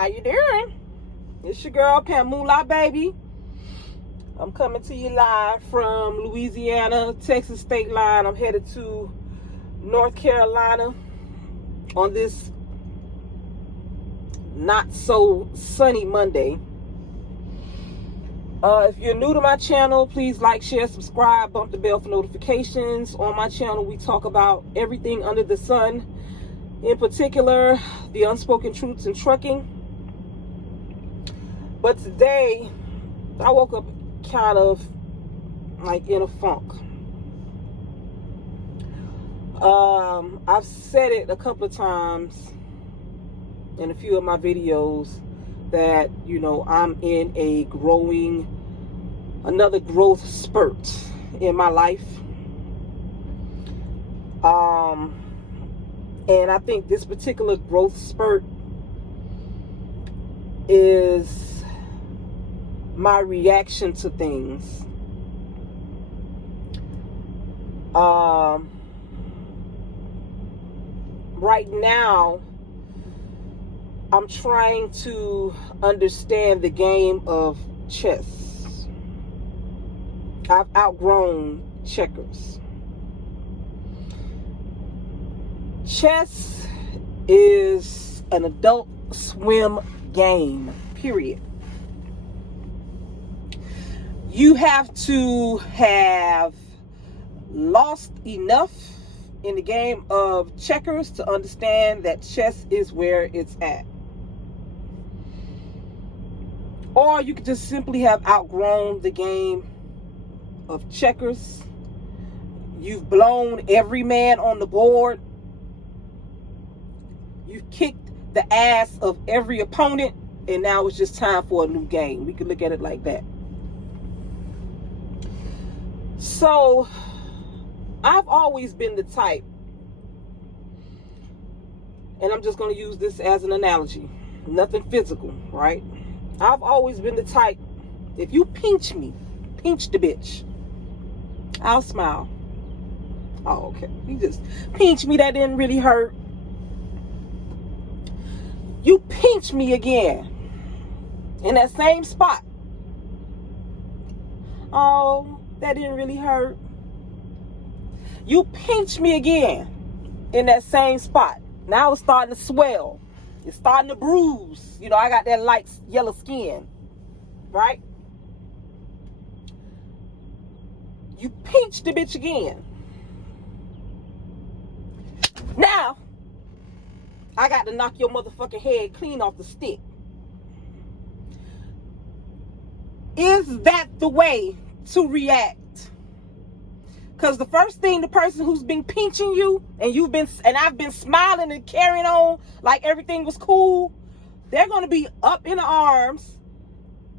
How you doing? It's your girl PamulahBaby. I'm coming to you live from Louisiana, Texas state line. I'm headed to North Carolina on this not so sunny Monday. If you're new to my channel, please like, share, subscribe, bump the bell for notifications. On my channel, we talk about everything under the sun. In particular, the unspoken truths in trucking. But today, I woke up kind of like in a funk. I've said it a couple of times in a few of my videos that, you know, I'm in another growth spurt in my life. And I think this particular growth spurt is my reaction to things. Right now, I'm trying to understand the game of chess. I've outgrown checkers. Chess is an adult swim game, period. You have to have lost enough in the game of checkers to understand that chess is where it's at. Or you could just simply have outgrown the game of checkers. You've blown every man on the board. You've kicked the ass of every opponent, and now it's just time for a new game. We could look at it like that. So, I've always been the type, and I'm just going to use this as an analogy, nothing physical, right? I've always been the type, if you pinch me, pinch the bitch, I'll smile. Oh, okay. You just pinch me, that didn't really hurt. You pinch me again in that same spot. Oh, that didn't really hurt. You pinch me again in that same spot. Now it's starting to swell. It's starting to bruise. You know, I got that light yellow skin, right? You pinch the bitch again. Now, I got to knock your motherfucking head clean off the stick. Is that the way to react? Because the first thing, the person who's been pinching you and I've been smiling and carrying on like everything was cool, they're going to be up in the arms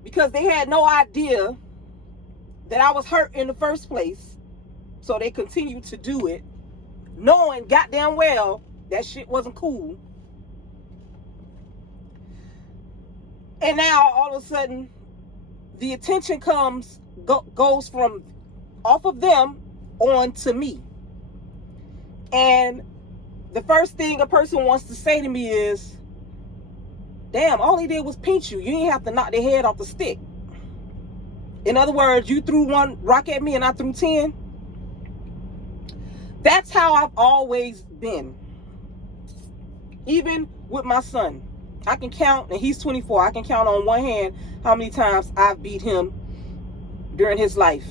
because they had no idea that I was hurt in the first place. So they continue to do it, knowing goddamn well that shit wasn't cool. And now all of a sudden, the attention goes from off of them on to me. And the first thing a person wants to say to me is, damn, all he did was pinch you. You didn't have to knock their head off the stick. In other words, you threw one rock at me and I threw 10. That's how I've always been. Even with my son. I can count, and he's 24. I can count on one hand how many times I've beat him during his life.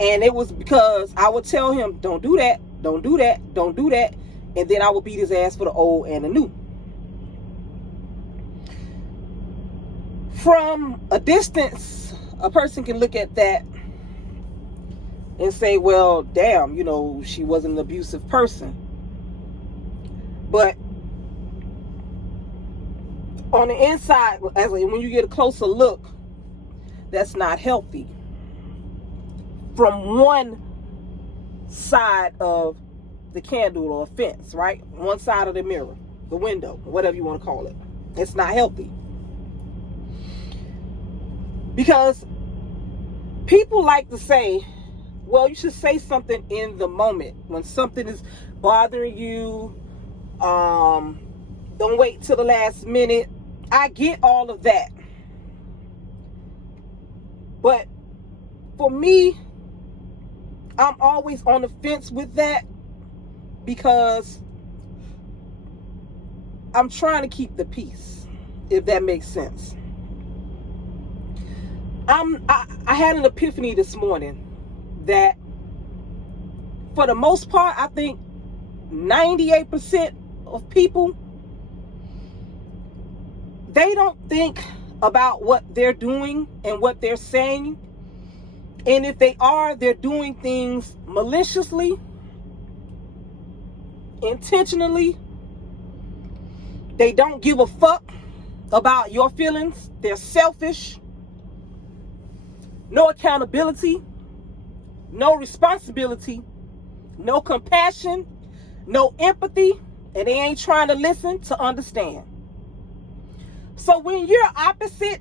And it was because I would tell him, don't do that, don't do that, don't do that. And then I would beat his ass for the old and the new. From a distance, a person can look at that and say, well, damn, you know, she wasn't an abusive person. But on the inside, when you get a closer look, that's not healthy. From one side of the candle or fence, right? One side of the mirror, the window, whatever you want to call it. It's not healthy. Because people like to say, well, you should say something in the moment. When something is bothering you, don't Don't wait till the last minute. I get all of that. But for me, I'm always on the fence with that because I'm trying to keep the peace, if that makes sense. I had an epiphany this morning that for the most part, I think 98% of people, they don't think about what they're doing and what they're saying. And if they are, they're doing things maliciously, intentionally. They don't give a fuck about your feelings. They're selfish. No accountability, no responsibility, no compassion, no empathy, and they ain't trying to listen to understand. So when you're opposite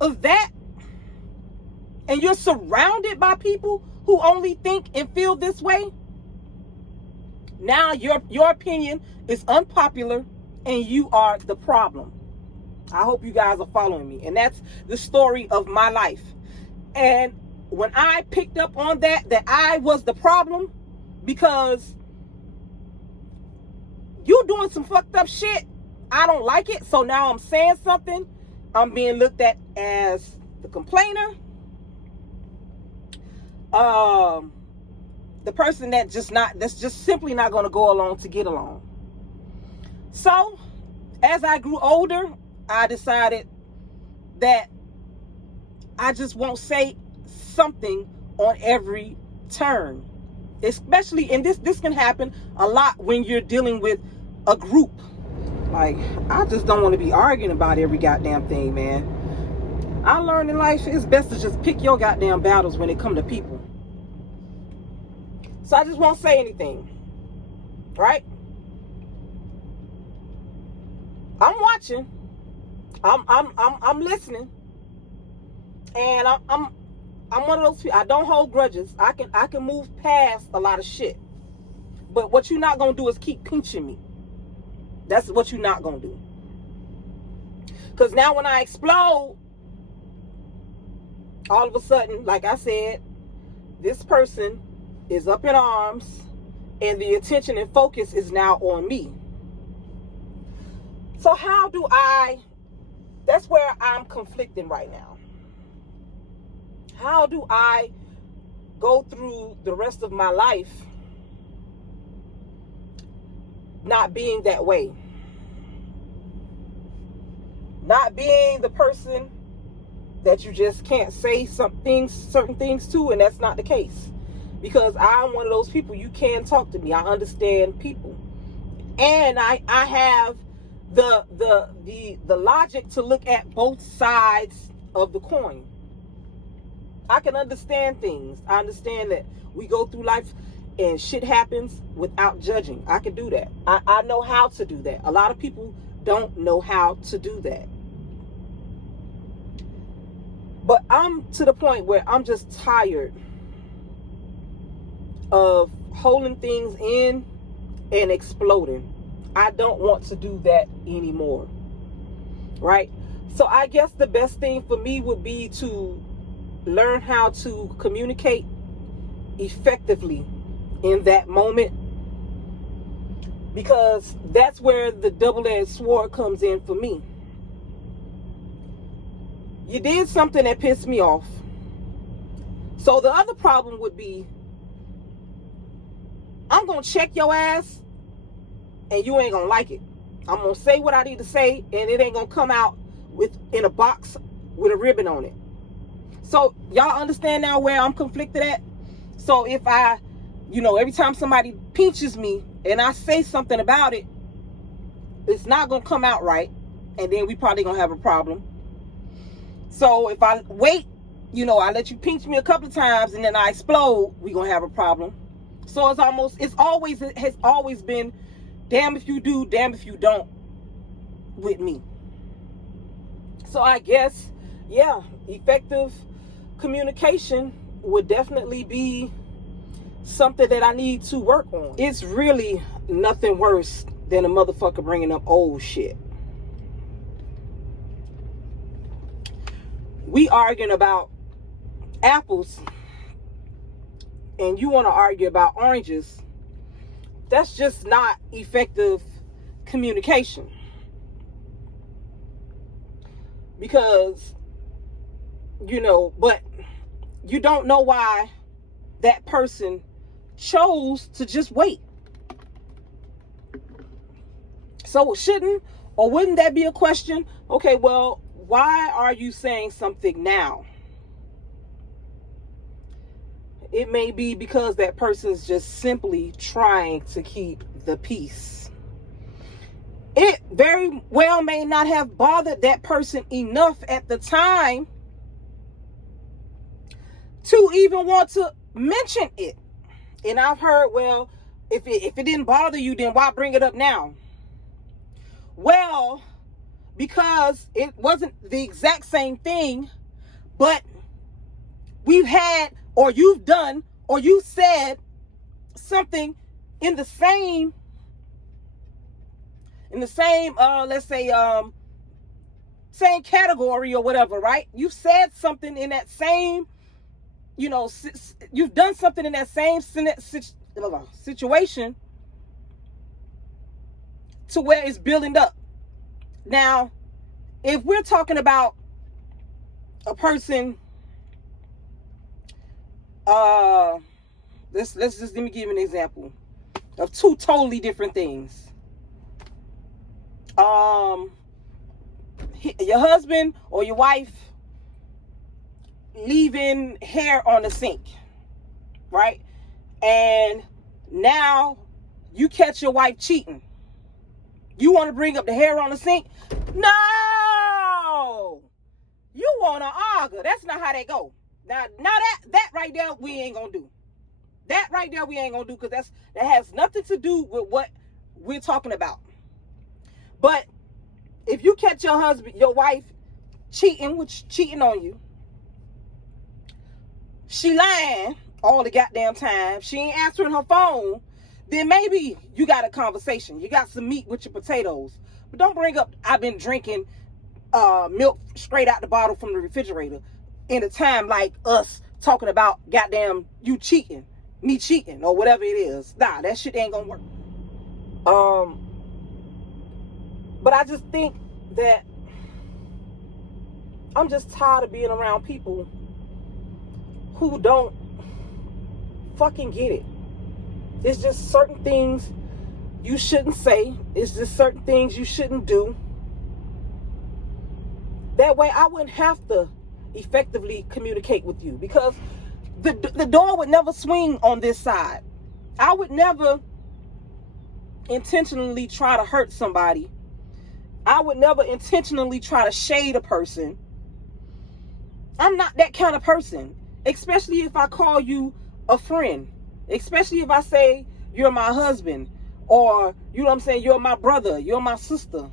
of that, and you're surrounded by people who only think and feel this way, now your opinion is unpopular and you are the problem. I hope you guys are following me. And that's the story of my life. And when I picked up on that I was the problem because you doing some fucked up shit, I don't like it. So now I'm saying something. I'm being looked at as the complainer. The person that's just simply not going to go along to get along. So as I grew older, I decided that I just won't say something on every turn, especially, and this can happen a lot when you're dealing with a group. Like, I just don't want to be arguing about every goddamn thing, man. I learned in life it's best to just pick your goddamn battles when it comes to people. So I just won't say anything, right? I'm watching. I'm listening, and I'm one of those people. I don't hold grudges. I can move past a lot of shit. But what you're not gonna do is keep pinching me. That's what you're not gonna do. Because now when I explode, all of a sudden, like I said, this person is up in arms, and the attention and focus is now on me. So how do that's where I'm conflicting right now. How do I go through the rest of my life not being that way? Not being the person that you just can't say certain things to, and that's not the case. Because I'm one of those people, you can talk to me. I understand people. And I have the logic to look at both sides of the coin. I can understand things. I understand that we go through life and shit happens without judging. I can do that. I know how to do that. A lot of people don't know how to do that. But I'm to the point where I'm just tired of holding things in and exploding. I don't want to do that anymore. Right? So I guess the best thing for me would be to learn how to communicate effectively in that moment, because that's where the double-edged sword comes in for me. You did something that pissed me off. So the other problem would be, I'm going to check your ass and you ain't going to like it. I'm going to say what I need to say, and it ain't going to come out in a box with a ribbon on it. So y'all understand now where I'm conflicted at? So if I, every time somebody pinches me and I say something about it, it's not going to come out right. And then we probably going to have a problem. So if I wait, I let you pinch me a couple of times and then I explode, we going to have a problem. So it has always been damn if you do, damn if you don't with me. So I guess, yeah, effective communication would definitely be something that I need to work on. It's really nothing worse than a motherfucker bringing up old shit. We arguing about apples and you want to argue about oranges. That's just not effective communication. Because, but you don't know why that person chose to just wait. So shouldn't or wouldn't that be a question? Okay, well, why are you saying something now? It may be because that person's just simply trying to keep the peace. It very well may not have bothered that person enough at the time to even want to mention it. And I've heard, well, if it didn't bother you, then why bring it up now? Well, because it wasn't the exact same thing, but we've had, or you've done, or you said something in the same, let's say, same category or whatever, right? You said something in that same, you've done something in that same situation to where it's building up. Now, if we're talking about a person, let me give you an example of two totally different things. Your husband or your wife leaving hair on the sink, right? And now you catch your wife cheating. You want to bring up the hair on the sink? No! You want to argue. That's not how that go. Now that right there, we ain't going to do. That right there, we ain't going to do, because that has nothing to do with what we're talking about. But if you catch your wife cheating on you, she lying all the goddamn time, she ain't answering her phone, then maybe you got a conversation. You got some meat with your potatoes. But don't bring up, I've been drinking milk straight out the bottle from the refrigerator in a time like us talking about goddamn you cheating, me cheating, or whatever it is. Nah, that shit ain't gonna work. But I just think that I'm just tired of being around people who don't fucking get it. It's just certain things you shouldn't say. It's just certain things you shouldn't do. That way I wouldn't have to effectively communicate with you, because the door would never swing on this side. I would never intentionally try to hurt somebody. I would never intentionally try to shade a person. I'm not that kind of person, especially if I call you a friend, especially if I say you're my husband, or, you know what I'm saying, you're my brother, you're my sister,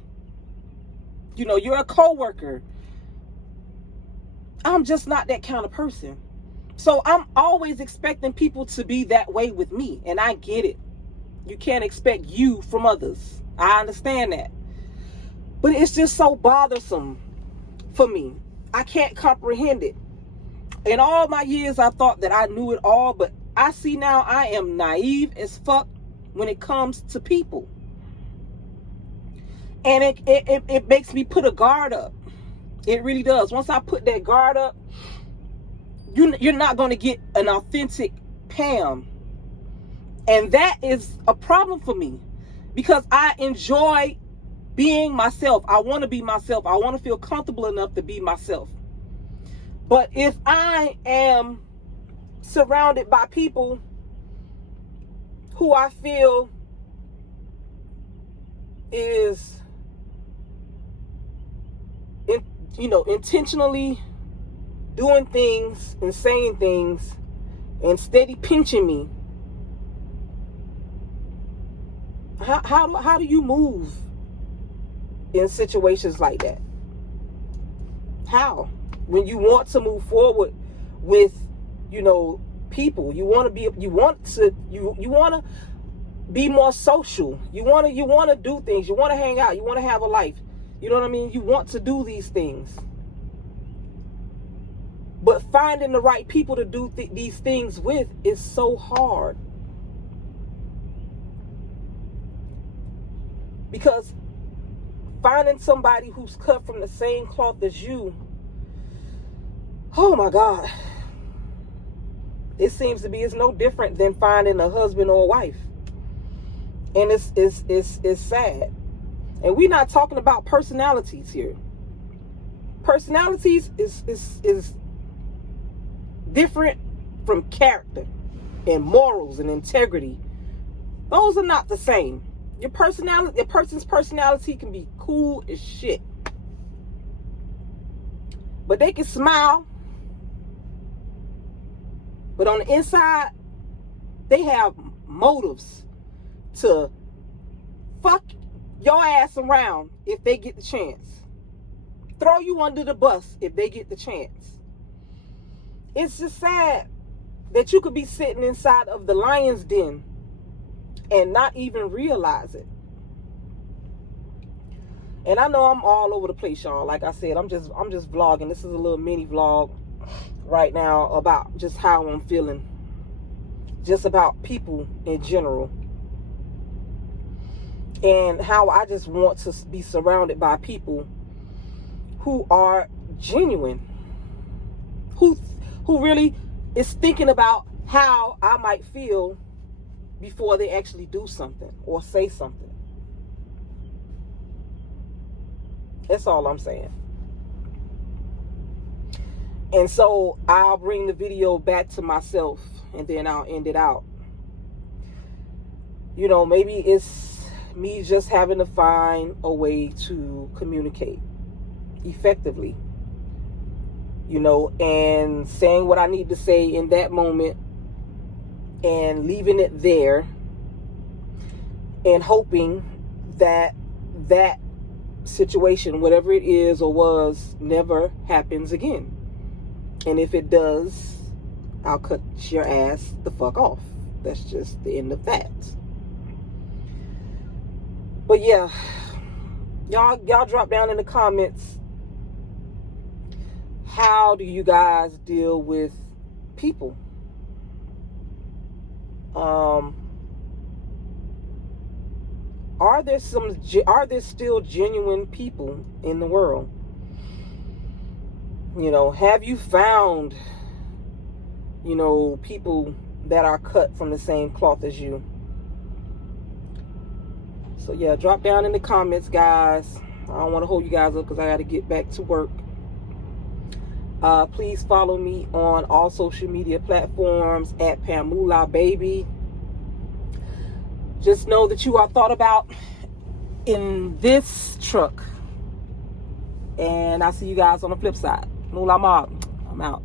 you're a coworker. I'm just not that kind of person. So I'm always expecting people to be that way with me, and I get it. You can't expect you from others. I understand that. But it's just so bothersome for me. I can't comprehend it. In all my years, I thought that I knew it all, but I see now I am naive as fuck when it comes to people. And it makes me put a guard up. It really does. Once I put that guard up, you're not going to get an authentic Pam. And that is a problem for me, because I enjoy being myself. I want to be myself. I want to feel comfortable enough to be myself. But if I am surrounded by people who I feel is, intentionally doing things and saying things and steady pinching me, how do you move in situations like that? How? When you want to move forward with, people, you want to be more social. You want to do things. You want to hang out. You want to have a life. You know what I mean? You want to do these things. But finding the right people to do these things with is so hard. Because finding somebody who's cut from the same cloth as you, oh my God. It seems to be, it's no different than finding a husband or a wife. And it's sad. And we're not talking about personalities here. Personalities is different from character and morals and integrity. Those are not the same. Your personality, a person's personality can be cool as shit. But they can smile. But on the inside, they have motives to fuck your ass around if they get the chance. Throw you under the bus if they get the chance. It's just sad that you could be sitting inside of the lion's den and not even realize it. And I know I'm all over the place, y'all. Like I said, I'm just vlogging. This is a little mini vlog right now about just how I'm feeling, just about people in general, and how I just want to be surrounded by people who are genuine, who really is thinking about how I might feel before they actually do something or say something. That's all I'm saying. And so I'll bring the video back to myself and then I'll end it out. You know, maybe it's me just having to find a way to communicate effectively, you know, and saying what I need to say in that moment and leaving it there and hoping that that situation, whatever it is or was, never happens again. And if it does, I'll cut your ass the fuck off. That's just the end of that. But yeah, y'all drop down in the comments, how do you guys deal with people? Are there still genuine people in the world? You know, have you found, you know, people that are cut from the same cloth as you? So yeah, drop down in the comments, guys. I don't want to hold you guys up because I got to get back to work. Please follow me on all social media platforms at PamulahBaby. Just know that you are thought about in this truck. And I'll see you guys on the flip side. Mulah, I'm out.